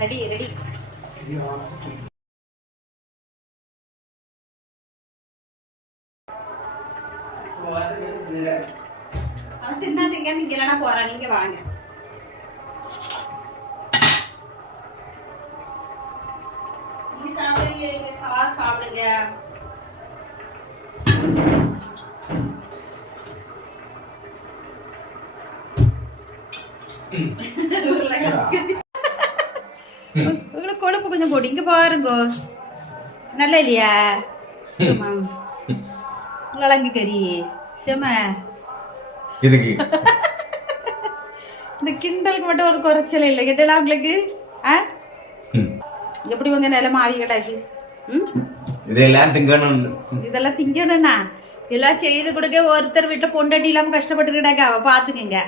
Ready ready. தின்னாதீங்க, நீங்க இல்லைன்னா போறேன். நீங்க வாங்க. நீங்க சாப்பிடுங்க, சாப்பிடுங்க. உங்களுக்கு கொழுப்பு கொஞ்சம் போட்டு இங்க பாருங்க. நல்லா இல்லையா? உலங்கி கறி செம. இதுக்கு இந்த கிண்டலுக்கு மட்டும் ஒரு குறைச்சல் இல்லை கேட்டலாம் உங்களுக்கு. எப்படி உங்க நிலைமை ஆவி கிடாக்கு? இதெல்லாம் திங்கணும், இதெல்லாம் திங்கணும்னா எல்லாம் செய்து கொடுக்க ஒருத்தர் வீட்டுல பொண்டாட்டி இல்லாம கஷ்டப்பட்டு கிடாக்க அவ பாத்துக்கங்க.